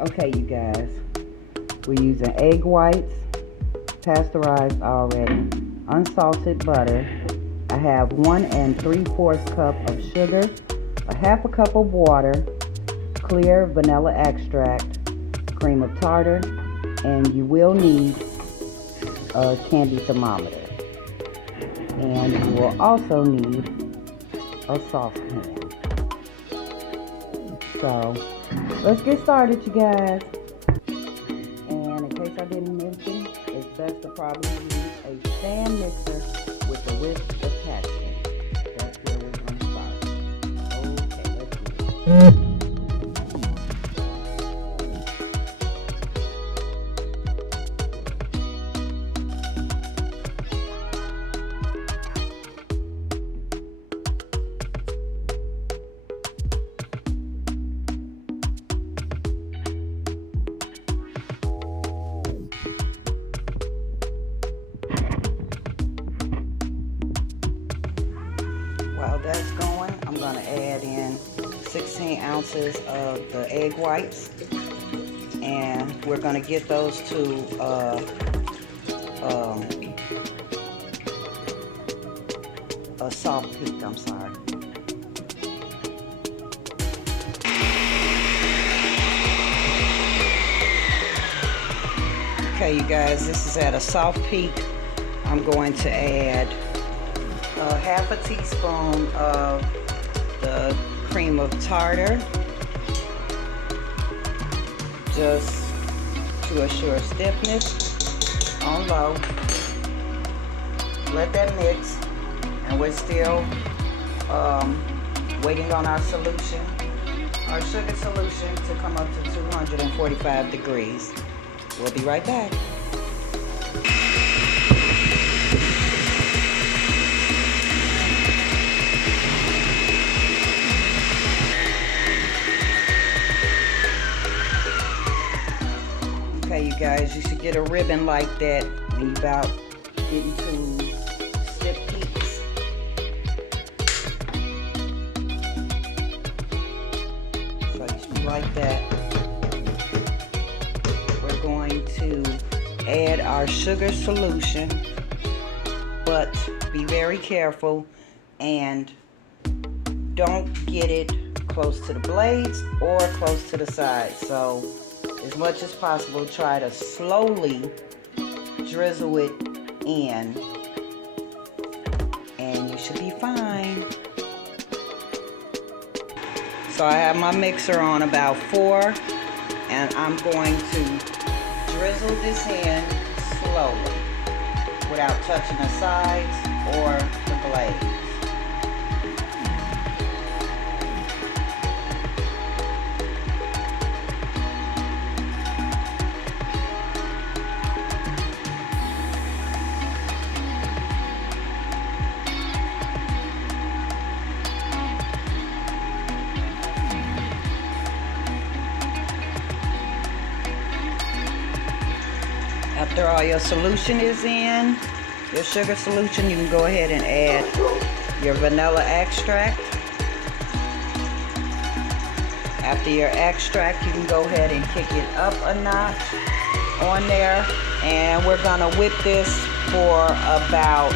Okay, you guys, we're using egg whites, pasteurized already, unsalted butter. I have 1 3/4 cup of sugar, a half a cup of water, clear vanilla extract, cream of tartar, and you will need a candy thermometer. And you will also need a saucepan. So let's get started, you guys. And in case I didn't mention, it's best to probably use a stand mixer with the whisk attachment. That's where we're going to start. Okay, let's do it. While that's going, I'm going to add in 16 ounces of the egg whites, and we're going to get those to a soft peak. I'm sorry. Okay, you guys, this is at a soft peak. I'm going to add half a teaspoon of the cream of tartar, just to assure stiffness on low. Let that mix, and we're still waiting on our solution, our sugar solution, to come up to 245 degrees. We'll be right back. Okay, you guys, you should get a ribbon like that when you're about getting to stiff peaks. So you should be like that. We're going to add our sugar solution, but be very careful and don't get it close to the blades or close to the sides. So as much as possible, try to slowly drizzle it in, and you should be fine. So I have my mixer on about 4, and I'm going to drizzle this in slowly without touching the sides or the blades. After all your solution is in, your sugar solution, you can go ahead and add your vanilla extract. After your extract, you can go ahead and kick it up a notch on there, and we're gonna whip this for about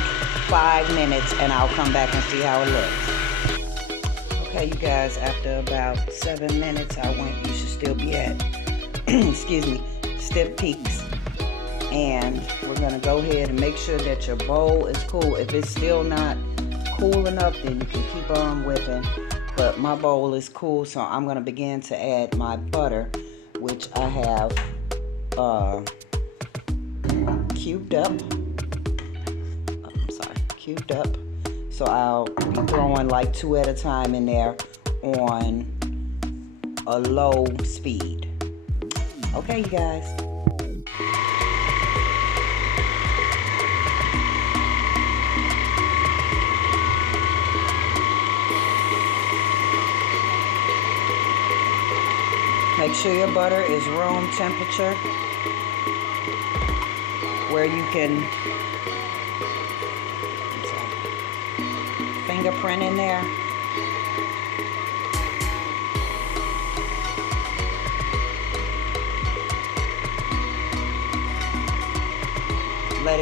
5 minutes, and I'll come back and see how it looks. Okay, you guys, after about 7 minutes, you should still be at, excuse me, stiff peaks. And we're gonna go ahead and make sure that your bowl is cool. If it's still not cool enough, then you can keep on whipping. But my bowl is cool, so I'm gonna begin to add my butter, which I have cubed up. Cubed up. So I'll be throwing like 2 at a time in there on a low speed. Okay, you guys. Make sure your butter is room temperature, where you can fingerprint in there.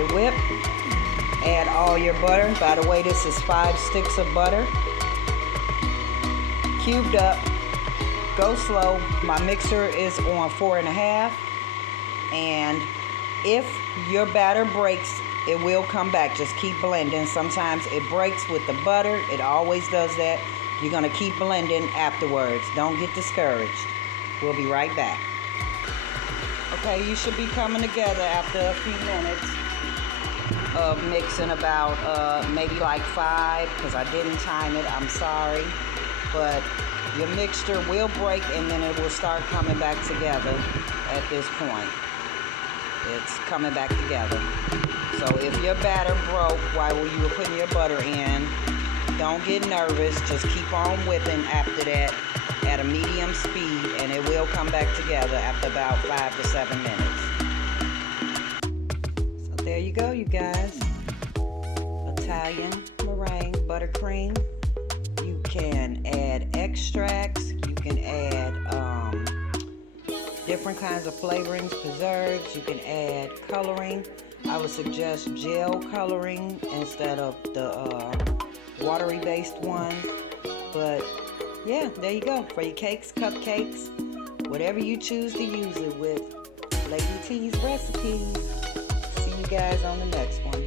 it whip. Add all your butter. By the way, this is 5 sticks of butter. Cubed up. Go slow. My mixer is on 4.5. And if your batter breaks, it will come back. Just keep blending. Sometimes it breaks with the butter. It always does that. You're going to keep blending afterwards. Don't get discouraged. We'll be right back. Okay, you should be coming together after a few minutes of mixing, about maybe like 5, because I didn't time it. I'm sorry. But your mixture will break and then it will start coming back together at this point. It's coming back together. So if your batter broke while you were putting your butter in, don't get nervous. Just keep on whipping after that at a medium speed, and it will come back together after about 5 to 7 minutes. So there you go, you guys. Italian meringue buttercream. You can add extracts. You can add different kinds of flavorings, preserves. You can add coloring. I would suggest gel coloring instead of the watery based ones. But yeah, there you go. For your cakes, cupcakes, whatever you choose to use it with. Lady T's Recipes. See you guys on the next one.